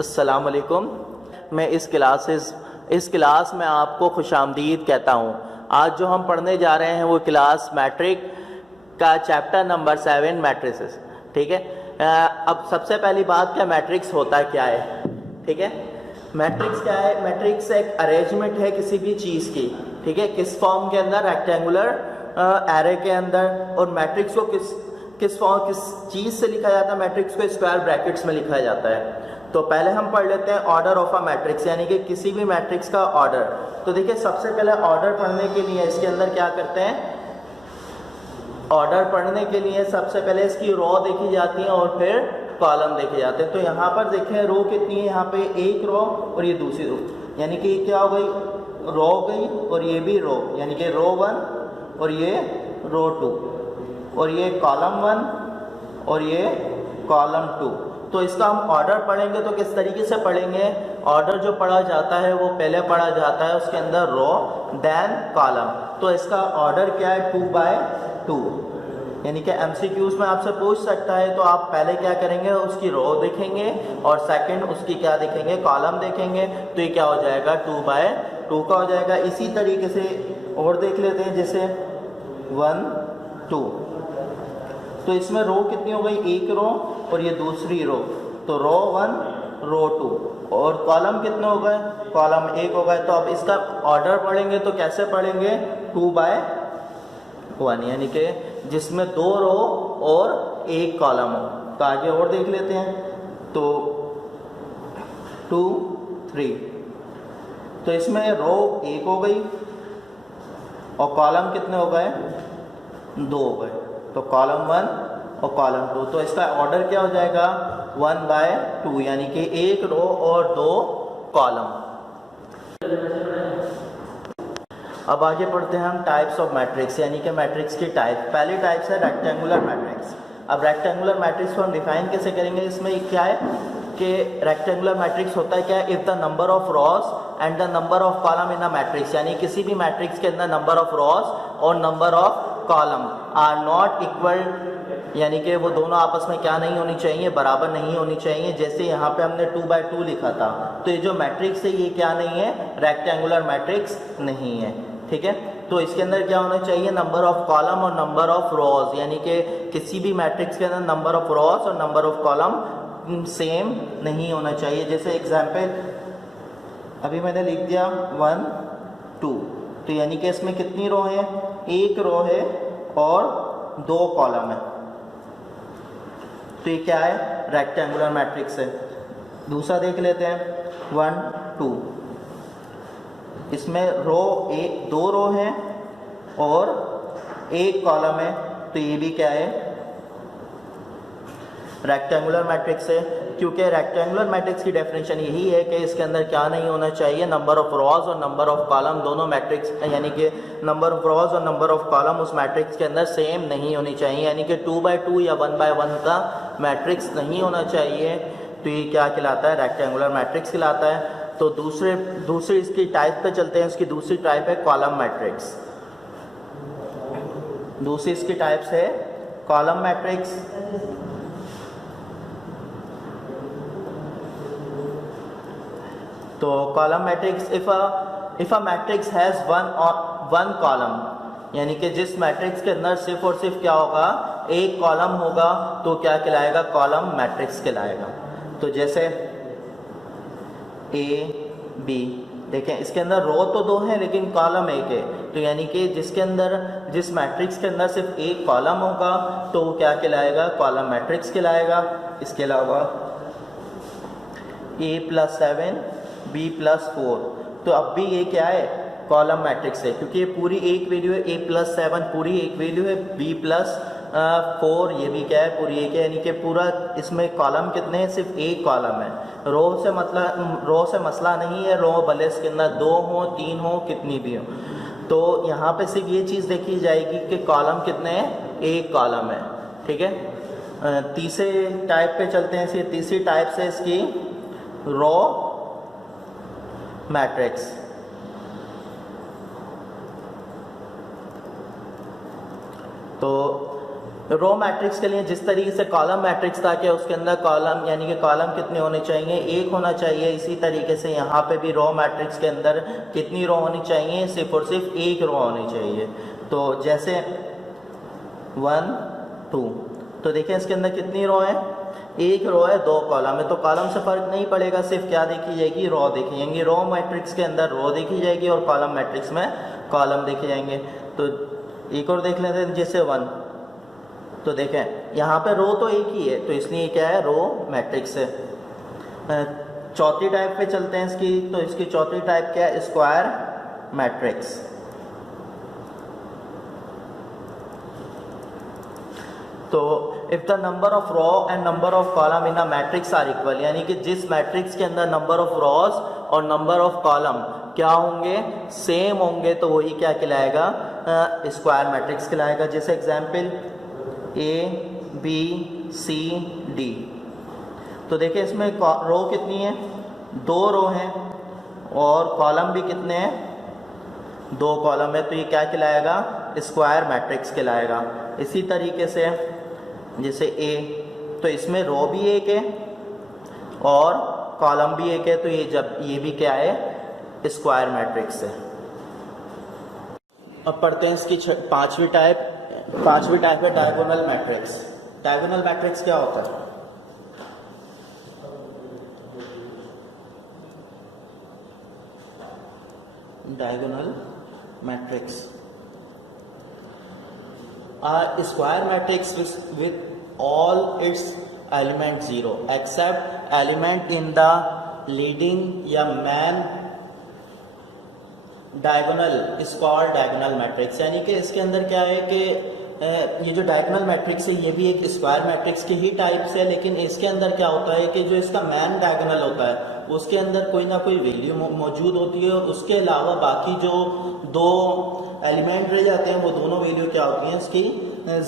अस्सलाम वालेकुम। मैं इस क्लास में आपको खुशामदीद कहता हूँ। आज जो हम पढ़ने जा रहे हैं वो क्लास मैट्रिक का चैप्टर नंबर 7 मैट्रिसेस। ठीक है। अब सबसे पहली बात, क्या मैट्रिक्स होता क्या है? ठीक है, मैट्रिक्स क्या है? मैट्रिक्स एक अरेंजमेंट है किसी भी चीज़ की। ठीक है, किस फॉर्म के अंदर? रेक्टेंगुलर एरे के अंदर। और मैट्रिक्स को किस चीज़ से लिखा जाता है? मैट्रिक्स को स्क्वायर ब्रैकेट्स में लिखा जाता है। तो पहले हम पढ़ लेते हैं ऑर्डर ऑफ अ मैट्रिक्स, यानी कि किसी भी मैट्रिक्स का ऑर्डर। तो देखिए, सबसे पहले ऑर्डर पढ़ने के लिए इसके अंदर क्या करते हैं? ऑर्डर पढ़ने के लिए सबसे पहले इसकी रो देखी जाती है और फिर कॉलम देखे जाते हैं। तो यहाँ पर देखें, रो कितनी है? यहाँ पे एक रो और ये दूसरी रो, यानी कि क्या हो गई? रो गई, और ये भी रो, यानी कि रो 1 और ये रो 2, और ये कॉलम 1 और ये कॉलम 2। तो इसका हम ऑर्डर पढ़ेंगे तो किस तरीके से पढ़ेंगे? ऑर्डर जो पढ़ा जाता है वो पहले पढ़ा जाता है उसके अंदर रो देन कॉलम। तो इसका ऑर्डर क्या है? 2 बाय 2, यानी कि एमसीक्यूज में आपसे पूछ सकता है। तो आप पहले क्या करेंगे? उसकी रो देखेंगे और सेकंड उसकी क्या देखेंगे? कॉलम देखेंगे। तो ये क्या हो जाएगा? 2 बाय 2 का हो जाएगा। इसी तरीके से और देख लेते हैं, जैसे 1 2। तो इसमें रो कितनी हो गई? एक रो और ये दूसरी रो, तो रो 1 रो 2। और कॉलम कितने हो गए? कॉलम 1 हो गए। तो अब इसका ऑर्डर पढ़ेंगे तो कैसे पढ़ेंगे? 2 बाय 1, यानी कि जिसमें 2 रो और एक कॉलम हो। तो आगे और देख लेते हैं, तो 2 3। तो इसमें रो 1 हो गई और कॉलम कितने हो गए? 2 हो गए। तो कॉलम 1 और कॉलम 2। तो इसका ऑर्डर क्या हो जाएगा? 1 बाय 2, यानी कि एक रो और 2 कॉलम। अब आगे पढ़ते हैं हम टाइप्स ऑफ मैट्रिक्स, यानी कि मैट्रिक्स की टाइप। पहली टाइप्स है रेक्टेंगुलर मैट्रिक्स। अब रेक्टेंगुलर मैट्रिक्स को हम डिफाइन कैसे करेंगे? इसमें क्या है कि रेक्टेंगुलर मैट्रिक्स होता है क्या? If the number of rows and the number of column in a matrix, यानी किसी भी मैट्रिक्स के अंदर नंबर ऑफ रॉस और number of column are not equal, यानी कि वो दोनों आपस में क्या नहीं होनी चाहिए? बराबर नहीं होनी चाहिए। जैसे यहाँ पे हमने 2 बाय 2 लिखा था, तो ये जो मैट्रिक्स है ये क्या नहीं है? रेक्टेंगुलर मैट्रिक्स नहीं है। ठीक है, तो इसके अंदर क्या होना चाहिए? नंबर ऑफ कॉलम और नंबर ऑफ रोज, यानी कि किसी भी मैट्रिक्स के अंदर नंबर ऑफ रोज और नंबर ऑफ कॉलम सेम नहीं होना चाहिए। जैसे एग्जांपल अभी मैंने लिख दिया 1 2, तो यानी कि इसमें कितनी रो है? एक रो है और 2 कॉलम है। तो ये क्या है? रेक्टेंगुलर मैट्रिक्स है। दूसरा देख लेते हैं 1 2। इसमें रो 2 रो है और एक कॉलम है। तो ये भी क्या है? रेक्टेंगुलर मैट्रिक्स है। क्योंकि रेक्टेंगुलर मैट्रिक्स की डेफिनेशन यही है कि इसके अंदर क्या नहीं होना चाहिए? नंबर ऑफ रॉज और नंबर ऑफ कॉलम दोनों मैट्रिक्स, यानी कि नंबर ऑफ रॉज और नंबर ऑफ कॉलम उस मैट्रिक्स के अंदर सेम नहीं होनी चाहिए, यानी कि 2 बाय 2 या 1 बाय 1 का मैट्रिक्स नहीं होना चाहिए। तो ये क्या कहलाता है? रेक्टेंगुलर मैट्रिक्स कहलाता है। तो दूसरी इसकी टाइप पे चलते हैं। इसकी दूसरी टाइप है कॉलम मैट्रिक्स। दूसरी इसकी टाइप्स है कॉलम मैट्रिक्स। तो column matrix, if a matrix has one column, यानी कि जिस मैट्रिक्स के अंदर सिर्फ और सिर्फ क्या होगा? एक कॉलम होगा, तो क्या कहलाएगा? कॉलम मैट्रिक्स कहलाएगा। तो जैसे ए बी, देखें इसके अंदर रो तो 2 है लेकिन कॉलम 1 है। तो यानी कि जिस मैट्रिक्स के अंदर सिर्फ एक कॉलम होगा तो वो क्या कहलाएगा? कॉलम मैट्रिक्स कहलाएगा। इसके अलावा a + 7 b + 4, तो अब भी ये क्या है? कॉलम मैट्रिक्स है, क्योंकि ये पूरी एक वैल्यू है। a + 7 पूरी एक वैल्यू है, b + 4 ये भी क्या है? पूरी एक है, यानी कि पूरा इसमें कॉलम कितने हैं? सिर्फ एक कॉलम है। रो से मसला नहीं है। रो भले इसके अंदर 2 हो 3 हो कितनी भी हो। तो यहाँ पे सिर्फ ये चीज़ देखी जाएगी कि कॉलम कितने हैं? एक कॉलम है। ठीक है, तीसरे टाइप पे चलते हैं। तीसरी टाइप से इसकी रो मैट्रिक्स। तो रो मैट्रिक्स के लिए जिस तरीके से कॉलम मैट्रिक्स था कि उसके अंदर कॉलम यानी कि कॉलम कितने होने चाहिए, एक होना चाहिए, इसी तरीके से यहाँ पे भी रो मैट्रिक्स के अंदर कितनी रो होनी चाहिए, सिर्फ और सिर्फ एक रो होनी चाहिए। तो जैसे 1 2, तो देखें इसके अंदर कितनी रो है, एक रो है, 2 कॉलम है, तो कॉलम से फ़र्क नहीं पड़ेगा, सिर्फ क्या देखी जाएगी, रो देखी जाएंगी। रो मैट्रिक्स के अंदर रो देखी जाएगी और कॉलम मैट्रिक्स में कॉलम देखे जाएंगे। तो एक और देख लेते हैं, जैसे 1, तो देखें यहाँ पे रो तो एक ही है, तो इसलिए क्या है, रो मैट्रिक्स है। चौथी टाइप पे चलते हैं इसकी, तो इसकी चौथी टाइप क्या है, स्क्वायर मैट्रिक्स। तो if the number of row and number of column in a matrix are equal, यानी कि जिस मैट्रिक्स के अंदर नंबर ऑफ रोज और नंबर ऑफ कॉलम क्या होंगे, सेम होंगे, तो वही क्या कहलाएगा, स्क्वायर मैट्रिक्स कहलाएगा। जैसे example A B C D, तो देखिए इसमें रो कितनी है, 2 रो हैं और कॉलम भी कितने हैं, 2 कॉलम है, तो ये क्या कहलाएगा, स्क्वायर मैट्रिक्स कहलाएगा। इसी तरीके से जैसे A, तो इसमें रो भी एक है और कॉलम भी एक है, तो ये भी क्या है, स्क्वायर मैट्रिक्स है। अब पढ़ते हैं इसकी पांचवी टाइप है डायगोनल मैट्रिक्स। डायगोनल मैट्रिक्स क्या होता है, diagonal matrix are square matrix with all its element 0 except element in the leading या main diagonal is called diagonal matrix। यानी कि इसके अंदर क्या है कि ये जो डायगोनल मैट्रिक्स है ये भी एक स्क्वायर मैट्रिक्स की ही टाइप से है, लेकिन इसके अंदर क्या होता है कि जो इसका मैन डायगोनल होता है उसके अंदर कोई ना कोई वैल्यू मौजूद होती है और उसके अलावा बाकी जो 2 एलिमेंट रह जाते हैं वो दोनों वैल्यू क्या होती हैं, इसकी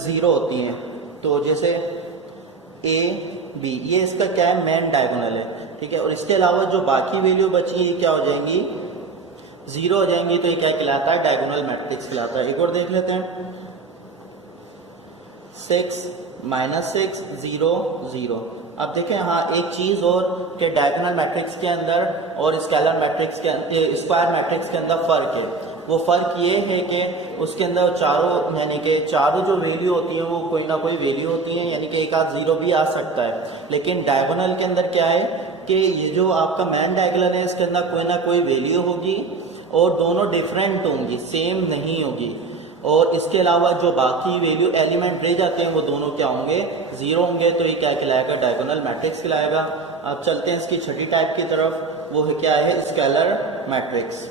0 होती हैं। तो जैसे A B, ये इसका क्या है, मैन डायगोनल है, ठीक है, और इसके अलावा जो बाकी वैल्यू बची है क्या हो जाएंगी, 0 हो जाएंगी, तो ये क्या कहलाता है, डायगोनल मैट्रिक्स कहलाता है। एक और देख लेते हैं, 6 -6 0 0। अब देखें हाँ एक चीज़ और कि डायगोनल मैट्रिक्स के अंदर और स्केलर मैट्रिक्स के स्क्वायर मैट्रिक्स के अंदर फ़र्क है। वो फ़र्क ये है कि उसके अंदर चारों यानी कि चारों जो वैल्यू होती हैं वो कोई ना कोई वैल्यू होती हैं, यानी कि एक आध 0 भी आ सकता है। लेकिन डायगोनल के अंदर क्या है कि ये जो आपका मैन डायगोनल है इसके अंदर कोई ना कोई वैल्यू होगी और दोनों डिफरेंट होंगी, सेम नहीं होगी, और इसके अलावा जो बाकी वैल्यू एलिमेंट रह जाते हैं वो दोनों क्या होंगे, 0 होंगे, तो ये क्या कहलाएगा, डायगोनल मैट्रिक्स कहलाएगा। अब चलते हैं इसकी छठी टाइप की तरफ, वो है क्या है, स्केलर मैट्रिक्स।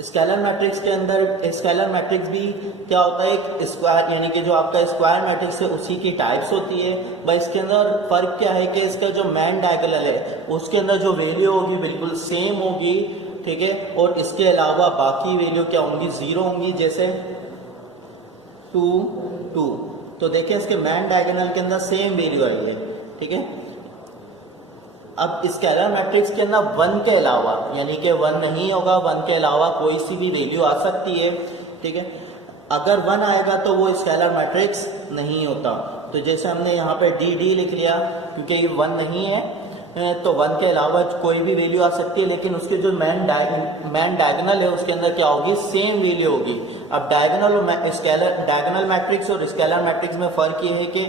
स्केलर मैट्रिक्स के अंदर स्केलर मैट्रिक्स भी क्या होता है, एक स्क्वायर यानी कि जो आपका स्क्वायर मैट्रिक्स है उसी की टाइप्स होती है। भाई इसके अंदर फर्क क्या है कि इसका जो मैन डायगोनल है उसके अंदर जो वैल्यू होगी बिल्कुल सेम होगी, ठीक है, और इसके अलावा बाकी वैल्यू क्या होंगी, 0 होंगी। जैसे 2 2, तो देखिए इसके मैन डायगोनल के अंदर सेम वैल्यू आई है, ठीक है। अब स्केलर मैट्रिक्स के अंदर 1 के अलावा यानी कि 1 नहीं होगा, 1 के अलावा कोई सी भी वैल्यू आ सकती है, ठीक है। अगर 1 आएगा तो वो स्केलर मैट्रिक्स नहीं होता। तो जैसे हमने यहाँ पे डी लिख लिया क्योंकि ये 1 नहीं है, तो 1 के अलावा कोई भी वैल्यू आ सकती है, लेकिन उसके जो मैन डायगोनल है उसके अंदर क्या होगी, सेम वैल्यू होगी। अब डायगोनल मैट्रिक्स और स्केलर मैट्रिक्स में फ़र्क ये है कि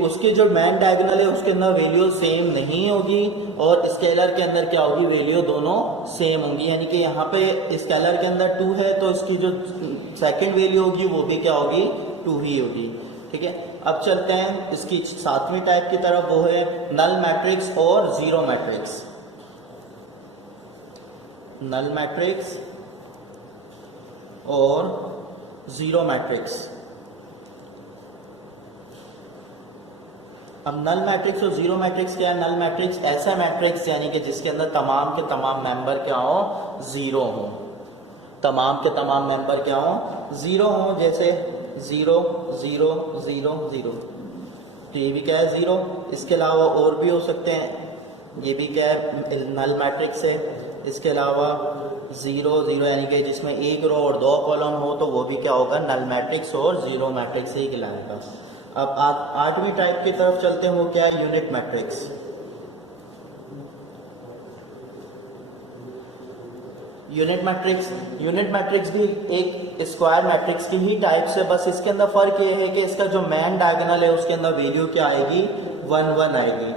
उसके जो मैन डायगोनल है उसके अंदर वैल्यू सेम नहीं होगी और स्केलर के अंदर क्या होगी, वैल्यू दोनों सेम होंगी। यानी कि यहाँ पे स्केलर के अंदर 2 है तो इसकी जो सेकंड वैल्यू होगी वो भी क्या होगी, 2 ही होगी, ठीक है। अब चलते हैं इसकी 7वीं टाइप की तरफ, वो है नल मैट्रिक्स और जीरो मैट्रिक्स। नल मैट्रिक्स और जीरो मैट्रिक्स। अब नल मैट्रिक्स और जीरो मैट्रिक्स क्या है, नल मैट्रिक्स ऐसा मैट्रिक्स यानी कि जिसके अंदर तमाम के तमाम मेंबर क्या हो, 0 हो, तमाम के तमाम मेंबर क्या हो, 0 हो। जैसे 0 0 0 0, तो ये भी क्या है, 0। इसके अलावा और भी हो सकते हैं, ये भी क्या है, नल मैट्रिक्स है। इसके अलावा 0 0 यानी कि जिसमें एक रो और 2 कॉलम हो तो वो भी क्या होगा, नल मैट्रिक्स और जीरो मैट्रिक्स ही कहलाएगा। अब आठवीं टाइप की तरफ चलते हैं, वो क्या है, यूनिट मैट्रिक्स। यूनिट मैट्रिक्स भी एक स्क्वायर मैट्रिक्स की ही टाइप से, बस इसके अंदर फर्क ये है कि इसका जो मेन डायगोनल है उसके अंदर वैल्यू क्या आएगी, 1 1 आएगी।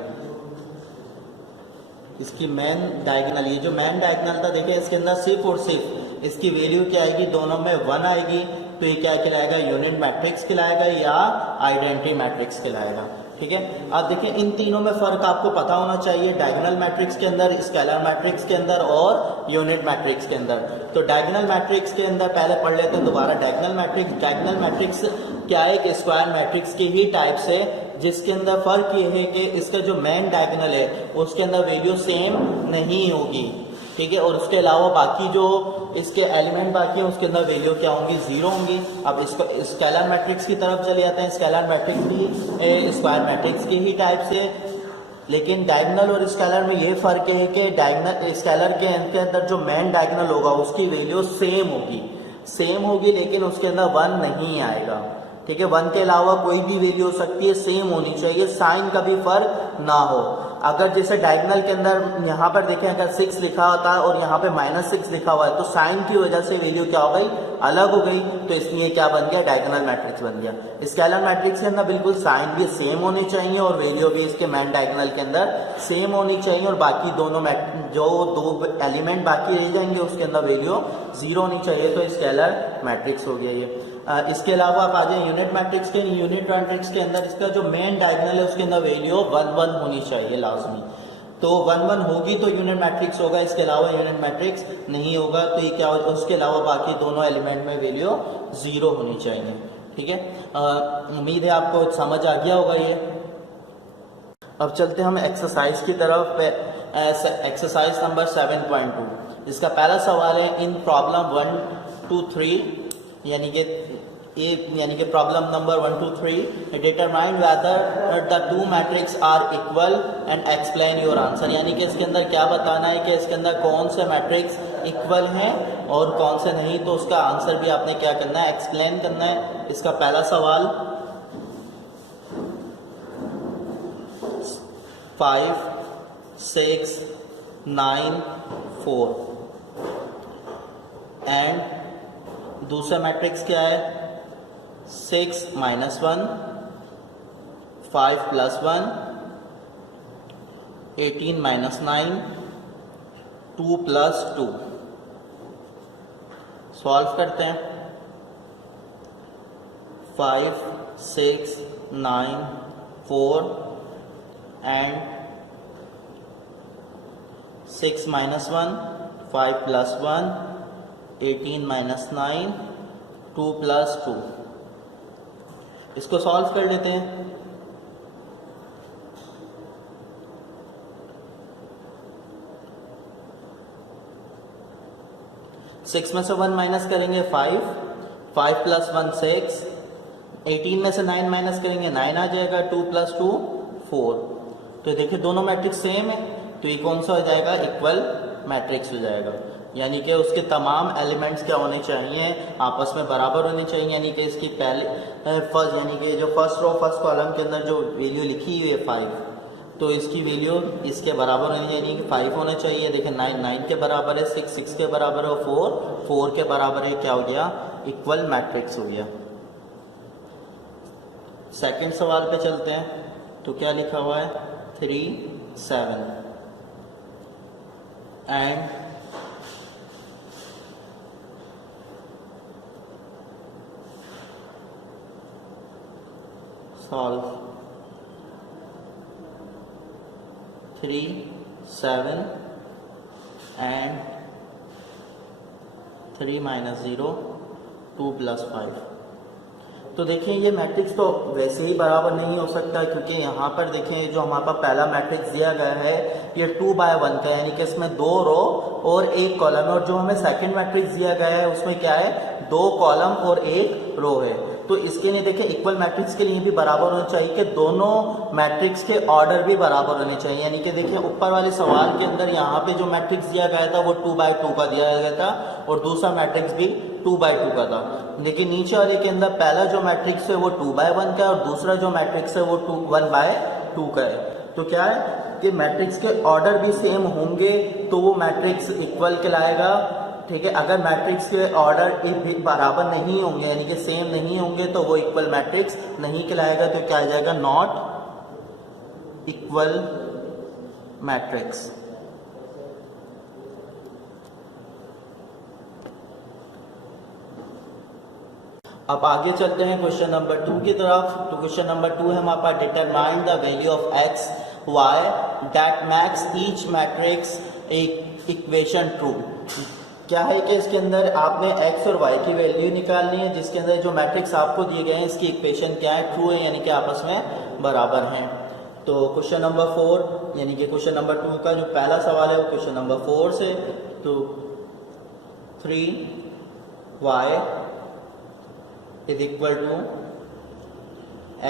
इसकी मेन डायगोनल, ये जो मेन डायगोनल था देखिए, इसके अंदर सिर्फ और सिर्फ इसकी वैल्यू क्या आएगी, दोनों में 1 आएगी। तो ये क्या कहलाएगा, यूनिट मैट्रिक्स कहलाएगा या आइडेंटिटी मैट्रिक्स कहलाएगा। ठीक है, अब देखिए इन तीनों में फर्क आपको पता होना चाहिए, डायगोनल मैट्रिक्स के अंदर, स्केलर मैट्रिक्स के अंदर और यूनिट मैट्रिक्स के अंदर। तो डायगोनल मैट्रिक्स के अंदर पहले पढ़ लेते हैं दोबारा। डायगोनल मैट्रिक्स क्या है, कि स्क्वायर मैट्रिक्स की ही टाइप से, जिसके अंदर फर्क ये है कि इसका जो मेन डायगोनल है उसके अंदर वैल्यू सेम नहीं होगी। ठीक है, और उसके अलावा बाकी जो इसके एलिमेंट बाकी हैं उसके अंदर वैल्यू क्या होंगी, 0 होंगी। अब इसको स्केलर मैट्रिक्स की तरफ चले जाते हैं। स्केलर मैट्रिक्स भी स्क्वायर मैट्रिक्स की ही टाइप से, लेकिन डायगोनल और स्केलर में ये फर्क है कि डायगोनल स्केलर के अंदर जो मेन डायगोनल होगा उसकी वैल्यू सेम होगी, लेकिन उसके अंदर 1 नहीं आएगा। ठीक है, 1 के अलावा कोई भी वैल्यू हो सकती है, सेम होनी चाहिए, साइन का भी फर्क ना हो। अगर जैसे डायगोनल के अंदर यहाँ पर देखें, अगर 6 लिखा होता है और यहाँ पे -6 लिखा हुआ है, तो साइन की वजह से वैल्यू क्या हो गई, अलग हो गई। तो इसलिए क्या बन गया, डायगोनल मैट्रिक्स बन गया। स्केलर मैट्रिक्स के अंदर बिल्कुल साइन भी सेम होनी चाहिए और वैल्यू भी इसके मेन डायगोनल के अंदर सेम होनी चाहिए, और बाकी दोनों जो 2 एलिमेंट बाकी रह जाएंगे उसके अंदर वैल्यू 0 होनी चाहिए। तो स्केलर मैट्रिक्स हो गया ये। इसके अलावा आप आ जाए यूनिट मैट्रिक्स के। यूनिट मैट्रिक्स के अंदर इसका जो मेन डायगोनल है उसके अंदर वैल्यू 1 1 होनी चाहिए लाजमी। तो 1 1 होगी तो यूनिट मैट्रिक्स होगा, इसके अलावा यूनिट मैट्रिक्स नहीं होगा। तो ये क्या होगा, उसके अलावा बाकी दोनों एलिमेंट में वैल्यू 0 होनी चाहिए। ठीक है, उम्मीद है आपको समझ आ गया होगा ये। अब चलते हम एक्सरसाइज की तरफ। Exercise number 7.2। इसका पहला सवाल है, इन प्रॉब्लम 1 2 3 यानी कि problem number 1 2 3 determine whether the 2 matrix are equal and explain your answer. यानी कि इसके अंदर क्या बताना है कि इसके अंदर कौन से मैट्रिक्स इक्वल हैं और कौन से नहीं। तो उसका आंसर भी आपने क्या करना है, एक्सप्लेन करना है। इसका पहला सवाल 5 6 9 4 एंड दूसरा मैट्रिक्स क्या है, 6 - 1 5 + 1 18 - 9 2 + 2। सॉल्व करते हैं। 5 6 9 4 एंड 6 - 1 5 + 1 18 - 9 2 + 2। इसको सॉल्व कर लेते हैं। सिक्स में से 1 माइनस करेंगे 5 + 1 6, 18 में से 9 माइनस करेंगे 9 आ जाएगा, 2 + 2 4। तो देखिए दोनों मैट्रिक्स सेम है, तो ये कौन सा हो जाएगा, इक्वल मैट्रिक्स हो जाएगा। यानी कि उसके तमाम एलिमेंट्स क्या होने चाहिए, आपस में बराबर होने चाहिए। यानी कि इसकी फर्स्ट यानी कि जो फर्स्ट रो फर्स्ट कॉलम के अंदर जो वैल्यू लिखी हुई है 5, तो इसकी वैल्यू इसके बराबर होनी चाहिए, यानी कि 5 होना चाहिए। देखिए 9 के बराबर है, 6 के बराबर है, 4 के बराबर है, क्या हो गया, इक्वल मैट्रिक्स हो गया। सेकंड सवाल पे चलते हैं। तो क्या लिखा हुआ है, 3 7 एंड सॉल्व 3 7 एंड 3 - 0 2 + 5। तो देखिए ये मैट्रिक्स तो वैसे ही बराबर नहीं हो सकता, क्योंकि यहाँ पर देखें जो हमारे पास पहला मैट्रिक्स दिया गया है ये 2/1 का, यानी कि इसमें 2 रो और 1 कॉलम है। और जो हमें सेकंड मैट्रिक्स दिया गया है उसमें क्या है, 2 कॉलम और 1 रो है। तो इसके लिए देखिए इक्वल मैट्रिक्स के लिए भी बराबर होना चाहिए कि दोनों मैट्रिक्स के ऑर्डर भी बराबर होने चाहिए। यानी कि देखिए ऊपर वाले सवाल के अंदर यहाँ पे जो मैट्रिक्स दिया गया था वो 2/2 का दिया गया था और दूसरा मैट्रिक्स भी 2/2 का था, लेकिन नीचे वाले के अंदर पहला जो मैट्रिक्स है वो 2/1 का है और दूसरा जो मैट्रिक्स है वो 1/2 का है। तो क्या है कि मैट्रिक्स के ऑर्डर भी सेम होंगे तो वो मैट्रिक्स इक्वल कहलाएगा। ठीक है, अगर मैट्रिक्स के ऑर्डर बराबर नहीं होंगे यानी कि सेम नहीं होंगे तो वो इक्वल मैट्रिक्स नहीं कहलाएगा। तो क्या आ जाएगा, नॉट इक्वल मैट्रिक्स। अब आगे चलते हैं क्वेश्चन नंबर 2 की तरफ। तो क्वेश्चन नंबर 2 है हमारे पास, determine the value of X Y that makes each matrix equation true. क्या है कि इसके अंदर आपने x और y की वैल्यू निकालनी है जिसके अंदर जो मैट्रिक्स आपको दिए गए हैं इसकी इक्वेशन क्या है, ट्रू है, यानी कि आपस में बराबर हैं। तो क्वेश्चन नंबर 4 यानी कि क्वेश्चन नंबर 2 का जो पहला सवाल है वो क्वेश्चन नंबर 4 से। तो 3y is equal to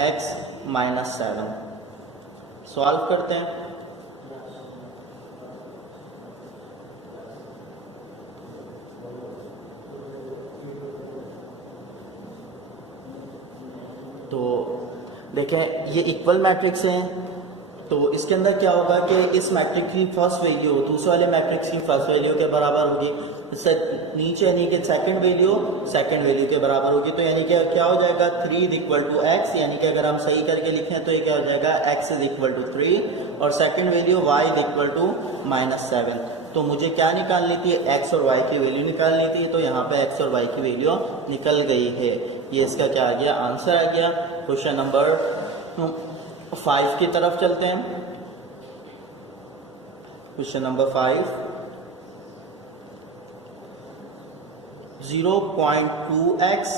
x minus 7 solve करते हैं। तो देखें ये इक्वल मैट्रिक्स हैं, तो इसके अंदर क्या होगा कि इस मैट्रिक्स की फर्स्ट वैल्यू दूसरे वाले मैट्रिक्स की फर्स्ट वैल्यू के बराबर होगी, इससे नीचे यानी कि सेकंड वैल्यू के बराबर होगी। तो यानी कि क्या हो जाएगा, 3 इज इक्वल टू एक्स, यानी कि अगर हम सही करके लिखें तो ये क्या हो जाएगा, x इज इक्वल टू 3 और second value y is equal to -7। तो मुझे क्या निकालनी थी, x और y की वैल्यू निकालनी थी। तो यहाँ पे x और y की वैल्यू निकल गई है। ये इसका क्या आ गया, आंसर आ गया। क्वेश्चन नंबर 5 की तरफ चलते हैं। Question number 5, 0.2x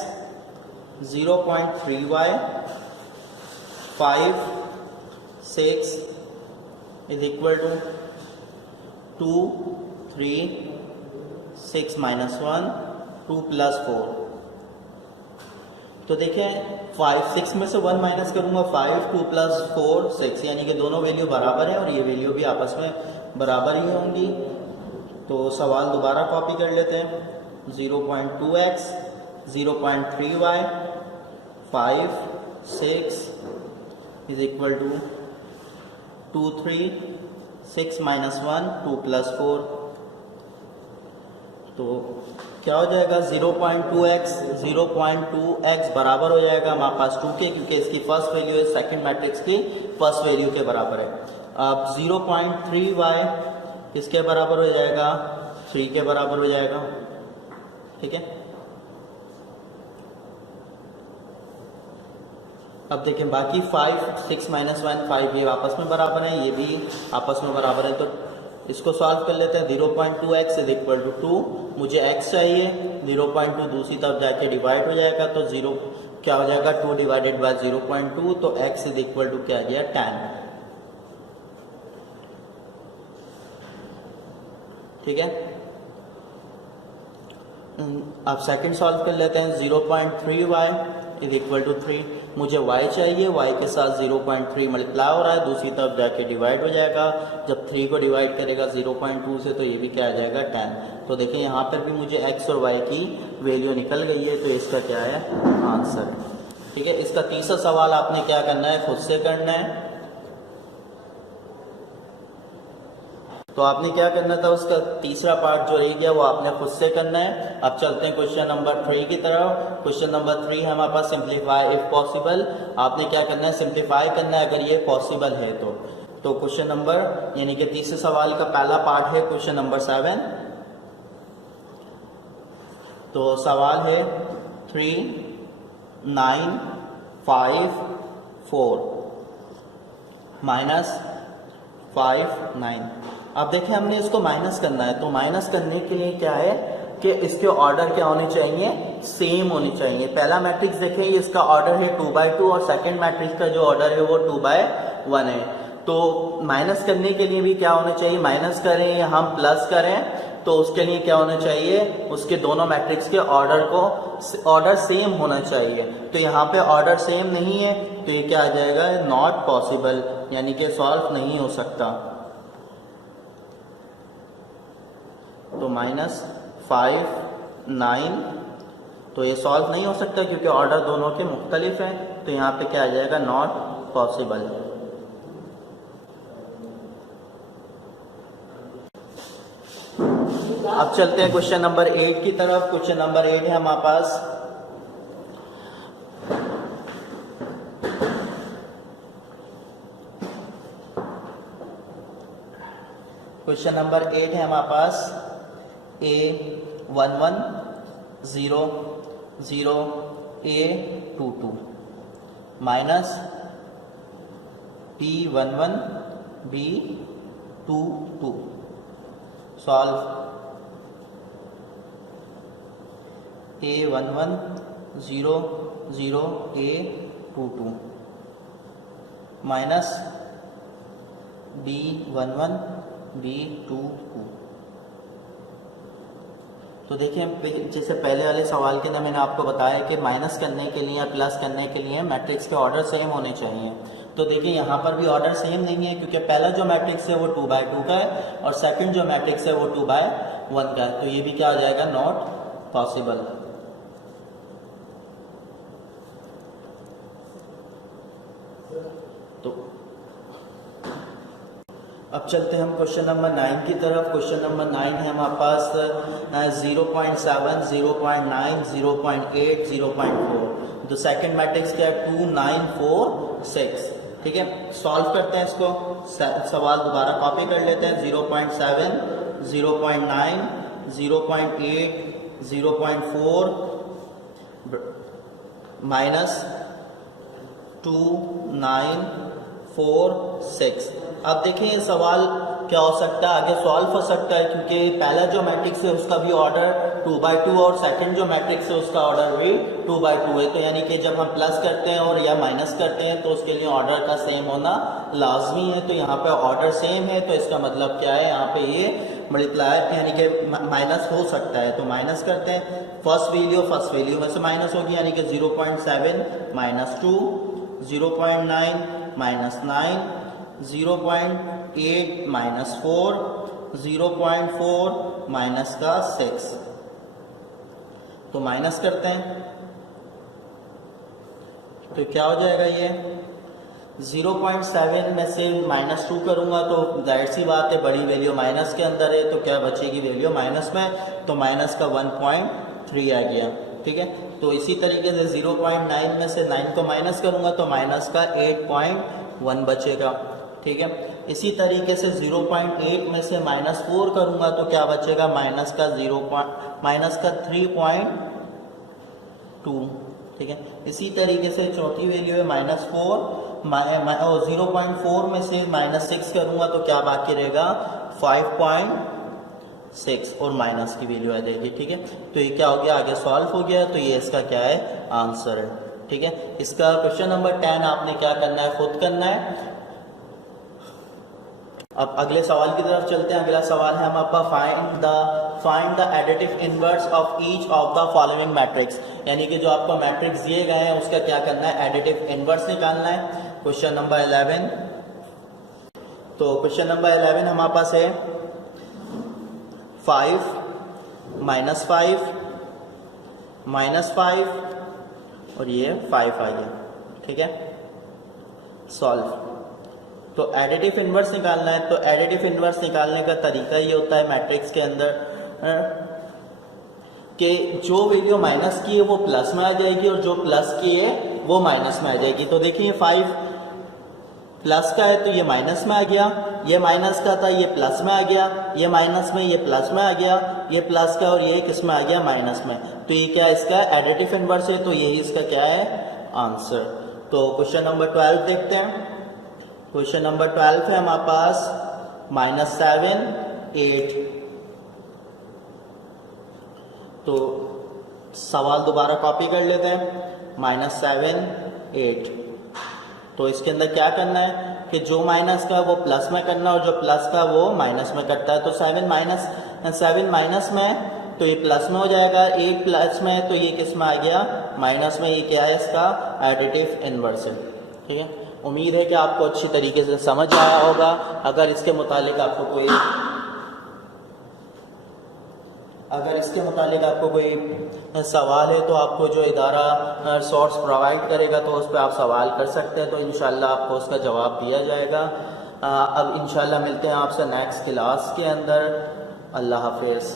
0.3y 5 6 is equal to 2 3 6 minus 1 2 plus 4। तो देखें 5 6 में से 1 माइनस करूंगा 5 2 प्लस 4 6, यानी कि दोनों वैल्यू बराबर है और ये वैल्यू भी आपस में बराबर ही होंगी। तो सवाल दोबारा कॉपी कर लेते हैं। 0.2x 0.3y 5 6 is equal to 2 3 6 minus 1 2 plus 4। तो क्या हो जाएगा, 0.2x बराबर हो जाएगा हमारे पास 2 के, क्योंकि इसकी फर्स्ट वैल्यू है सेकंड मैट्रिक्स की फर्स्ट वैल्यू के बराबर है। अब 0.3y इसके बराबर हो जाएगा 3 के बराबर हो जाएगा। ठीक है, अब देखें बाकी 5 6 माइनस 1 5 ये आपस में बराबर है, ये भी आपस में बराबर है। तो इसको सॉल्व कर लेते हैं। 0.2x इज इक्वल टू 2, मुझे x चाहिए, 0.2 दूसरी तरफ जाके डिवाइड हो जाएगा तो 0 क्या हो जाएगा, 2 डिवाइडेड बाय 0.2, तो x इज इक्वल टू क्या आ गया, 10। ठीक है, अब सेकंड सॉल्व कर लेते हैं। 0.3y इज इक्वल टू 3, मुझे y चाहिए, y के साथ 0.3 मल्टीप्लाई हो रहा है, दूसरी तरफ जाके डिवाइड हो जाएगा। जब 3 को डिवाइड करेगा 0.2 से तो ये भी क्या आ जाएगा, 10। तो देखिए यहाँ पर भी मुझे x और y की वैल्यू निकल गई है, तो इसका क्या है, आंसर है। ठीक है, इसका तीसरा सवाल आपने क्या करना है, खुद से करना है। तो आपने क्या करना था, उसका तीसरा पार्ट जो रह गया वो आपने खुद से करना है। अब चलते हैं क्वेश्चन नंबर 3 की तरफ। क्वेश्चन नंबर 3 है हमारे पास, सिंप्लीफाई इफ पॉसिबल। आपने क्या करना है, सिंप्लीफाई करना है अगर ये पॉसिबल है तो क्वेश्चन नंबर यानी कि तीसरे सवाल का पहला पार्ट है क्वेश्चन नंबर 7। तो सवाल है 3 9 5 4 माइनस 5 9। अब देखें हमने इसको माइनस करना है, तो माइनस करने के लिए क्या है कि इसके ऑर्डर क्या होने चाहिए, सेम होने चाहिए। पहला मैट्रिक्स देखें इसका ऑर्डर है 2/2 और सेकंड मैट्रिक्स का जो ऑर्डर है वो 2/1 है। तो माइनस करने के लिए भी क्या होना चाहिए, माइनस करें या हम प्लस करें तो उसके लिए क्या होना चाहिए, उसके दोनों मैट्रिक्स के ऑर्डर सेम होना चाहिए। तो यहाँ पे ऑर्डर सेम नहीं है तो ये क्या आ जाएगा, नॉट पॉसिबल, यानी कि सॉल्व नहीं हो सकता। तो -5 9, तो ये सॉल्व नहीं हो सकता क्योंकि ऑर्डर दोनों के मुख्तलिफ हैं। तो यहाँ पे क्या आ जाएगा, नॉट पॉसिबल। अब चलते हैं क्वेश्चन नंबर 8 की तरफ। क्वेश्चन नंबर 8 है हमारे पास क्वेश्चन नंबर 8 है हमारे पास A11 0 0 A22 minus B11 B22 solve. A11 0 0 A22 minus B11 B22। तो देखिए जैसे पहले वाले सवाल के अंदर मैंने आपको बताया कि माइनस करने के लिए या प्लस करने के लिए मैट्रिक्स के ऑर्डर सेम होने चाहिए। तो देखिए यहाँ पर भी ऑर्डर सेम नहीं है क्योंकि पहला जो मैट्रिक्स है वो 2/2 का है और सेकंड जो मैट्रिक्स है वो 2/1 का है। तो ये भी क्या आ जाएगा, नॉट पॉसिबल। तो अब चलते हैं हम क्वेश्चन नंबर 9 की तरफ। क्वेश्चन नंबर 9 है हमारे पास 0.7 0.9 0.8 0.4। तो सेकंड मैट्रिक्स क्या है, 2 9 4 6। ठीक है, सॉल्व करते हैं इसको। सवाल दोबारा कॉपी कर लेते हैं। 0.7 0.9 0.8 0.4 माइनस 2 9 4 6। अब देखिए ये सवाल क्या हो सकता है, आगे सॉल्व हो सकता है क्योंकि पहला जो मैट्रिक्स है उसका भी ऑर्डर 2/2 और सेकंड जो मैट्रिक्स है उसका ऑर्डर भी 2/2 है। तो यानी कि जब हम प्लस करते हैं और या माइनस करते हैं तो उसके लिए ऑर्डर का सेम होना लाजमी है। तो यहाँ पे ऑर्डर सेम है तो इसका मतलब क्या है, यहाँ पे ये मल्टीप्लाई यानी कि माइनस हो सकता है। तो माइनस करते हैं, फर्स्ट वैल्यू में से माइनस होगी यानी कि 0.7 माइनस 2 0.9 माइनस 9 0.8 माइनस 4 0.4 माइनस का 6। तो माइनस करते हैं तो क्या हो जाएगा, ये 0.7 में से -2 करूंगा तो जाहिर सी बात है बड़ी वैल्यू माइनस के अंदर है तो क्या बचेगी वैल्यू माइनस में, तो माइनस का 1.3 आ गया। ठीक है, तो इसी तरीके से 0.9 में से 9 को माइनस करूंगा तो माइनस का 8.1 बचेगा। ठीक है, इसी तरीके से 0.8 में से -4 करूंगा तो क्या बचेगा, माइनस का 3.2। ठीक है, इसी तरीके से चौथी वैल्यू है -4 0.4 में से -6 करूंगा तो क्या बाकी रहेगा 5.6 और माइनस की वैल्यू आ जाएगी। ठीक है, तो ये क्या हो गया, आगे सॉल्व हो गया। तो ये इसका क्या है, आंसर है। ठीक है, इसका क्वेश्चन नंबर 10 आपने क्या करना है, खुद करना है। अब अगले सवाल की तरफ चलते हैं। अगला सवाल है हमारे पास find the additive inverse of each of the following matrix, यानी कि जो आपको मैट्रिक्स दिए गए हैं उसका क्या करना है, एडिटिव इनवर्स निकालना है। Question number 11। तो क्वेश्चन नंबर 11 हमारे पास है 5 -5 -5 और ये 5 आ गया। ठीक है, सॉल्व। तो एडिटिव इनवर्स निकालना है। तो एडिटिव इनवर्स निकालने का तरीका ये होता है मैट्रिक्स के अंदर कि जो वैल्यू माइनस की है वो प्लस में आ जाएगी और जो प्लस की है वो माइनस में आ जाएगी। तो देखिए 5 प्लस का है तो ये माइनस में आ गया, ये माइनस का था ये प्लस में आ गया, ये माइनस में ये प्लस में आ गया, ये प्लस का और ये किस में आ गया, माइनस में। तो ये क्या इसका एडिटिव इनवर्स है, तो यही इसका क्या है, आंसर। तो क्वेश्चन नंबर 12 देखते हैं। क्वेश्चन नंबर 12 है हमारे पास -7 8। तो सवाल दोबारा कॉपी कर लेते हैं। -7 8। तो इसके अंदर क्या करना है कि जो माइनस का है वो प्लस में करना है और जो प्लस का वो माइनस में करता है। तो 7 माइनस 7 माइनस में तो ये प्लस में हो जाएगा, 1 प्लस में तो ये किस में आ गया, माइनस में। ये क्या है, इसका एडिटिव इन्वर्स है। ठीक है, उम्मीद है कि आपको अच्छी तरीके से समझ आया होगा। अगर इसके मुतालिक आपको कोई सवाल है तो आपको जो इदारा सोर्स प्रोवाइड करेगा तो उस पर आप सवाल कर सकते हैं, तो इंशाल्लाह आपको उसका जवाब दिया जाएगा। अब इंशाल्लाह मिलते हैं आपसे नेक्स्ट क्लास के अंदर। अल्लाह हाफिज़।